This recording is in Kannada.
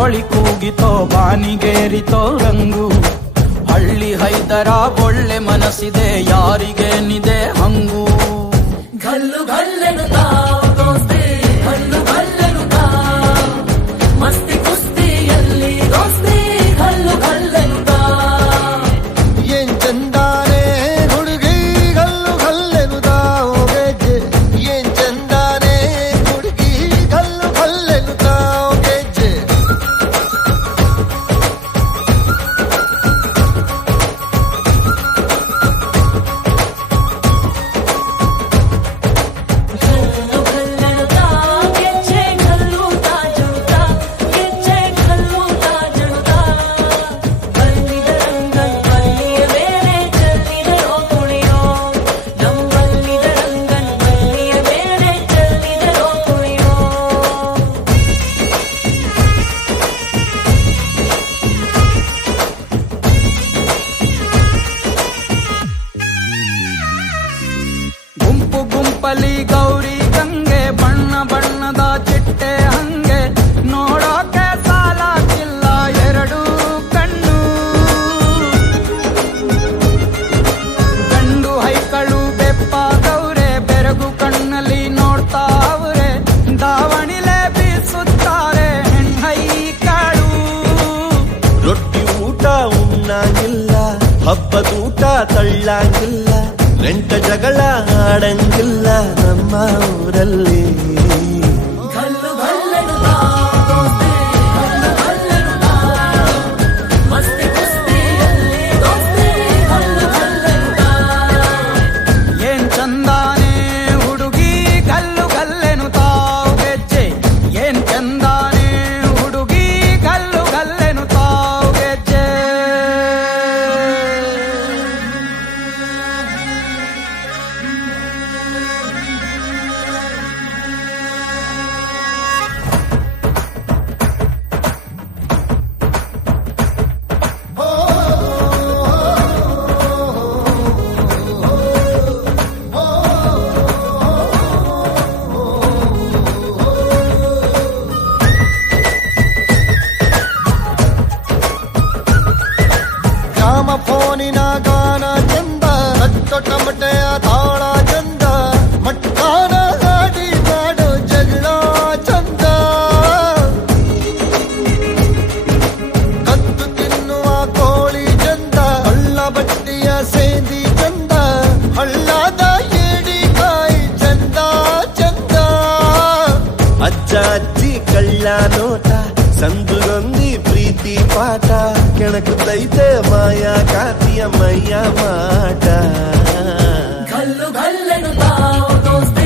ಕೋಳಿ ಕೂಗಿತೋ ಬಾನಿಗೇರಿತೋ ರಂಗು. ಹಳ್ಳಿ ಹೈದರ ಒಳ್ಳೆ ಮನಸ್ಸಿದೆ ಯಾರಿಗೇನಿದೆ ಹಂಗು. ಗಲ್ಲು ಗಲ್ಲೆನುತ್ತಾ ದೋಸ್ತಿ ಗಲ್ಲು ಗಲ್ಲೆನುತ್ತಾ ಮಸ್ತಿ ಕುಸ್ತಿಯಲ್ಲಿ ದೋಸ್ತಿ ಗಲ್ಲು ಗಲ್ಲೆನುತ್ತಾ. ಏನ್ ಚಂದಾನೆ ಹುಡುಗಿ ಗಲ್ಲು ಗಲ್ಲೆನುತ್ತಾ ಗೆಜ್ಜೆ. ಏನ್ ಚಂದಾನೆ ಹುಡುಗಿ ಗಲ್ಲು ಗಲ್ಲೆನುತ್ತಾ ಗೆಜ್ಜೆ. ಗುಂಪು ಗುಂಪಲಿ ಗೌರಿ ಗಂಗೆ ಬಣ್ಣ ಬಣ್ಣದ ಚಿಟ್ಟೆ ಹಂಗೆ ನೋಡೋಕೆ ಸಾಲಾಗಿಲ್ಲ ಎರಡು ಕಣ್ಣು. ಗಂಡು ಹೈಕಳು ಬೆಪ್ಪಾದವ್ರೆ ಬೆರಗು ಕಣ್ಣಲ್ಲಿ ನೋಡ್ತಾ ಅವ್ರೆ. ದಾವಣಿಲೆ ಬೀಸುತ್ತಾರೆ ಹೆಣ್ಣೈಕಳು. ರೊಟ್ಟಿ ಊಟ ಉಣ್ಣಂಗಿಲ್ಲ, ಹಬ್ಬದೂಟ ತಳ್ಳಂಗಿಲ್ಲ, ನೆಂಟ ಜಗಳ ಆಡಂಗಿಲ್ಲ ನಮ್ಮ ಊರಲ್ಲಿ. ಗಲ್ಲು ಗಲ್ಲೆನುತ್ತಾ ದೋಸ್ತಿ ಗಲ್ಲು ಗಲ್ಲೆನುತ್ತಾ ಮಸ್ತಿ ಕುಸ್ತಿಯಲ್ಲಿ ದೋಸ್ತಿ ಗಲ್ಲು ಗಲ್ಲೆನುತ್ತಾ. ಏನ್ ಚಂದಾನೆ ಹುಡುಗಿ ಗಲ್ಲು ಗಲ್ಲೆನುತ್ತಾ ಗೆಜ್ಜೆ. ಏನ್ ಚಂದಾನೆ ಹುಡುಗಿ ಗಲ್ಲು ಗಲ್ಲೆನುತ್ತಾ ಗೆಜ್ಜೆ. ಗ್ರಾಮ ಫೋನಿನ ಗಾನ ಚಂದ, ಹಚ್ಚೋ ಟಮಟೆಯ ತಾಳ ಚಂದ, ಮಟ್ಟಾನ ಗಾಡಿ ಮಾಡೋ ಜಗಳ ಚಂದ. ಕದ್ದು ತಿನ್ನುವ ಕೋಳಿ ಚಂದ, ಹಳ್ಳ ಬಟ್ಟಿಯ ಸೇಂದಿ ಚಂದ, ಹಳ್ಳದ ಏಡಿಕಾಯಿ ಚಂದ ಚಂದ. ಅಜ್ಜ ಅಜ್ಜಿ ಕಳ್ಳ ನೋಟ, ಸಂದುಗೊಂದಿ ಪ್ರೀತಿ ಪಾಠ, ಕೆಣಕುತ್ತೈತೆ ಮಾಯಾ ಕಾತಿಯ ಮೈಯ ಮಾಟ. ಗಲ್ಲು ಗಲ್ಲೆನುತ್ತಾ ದೋಸ್ತಿ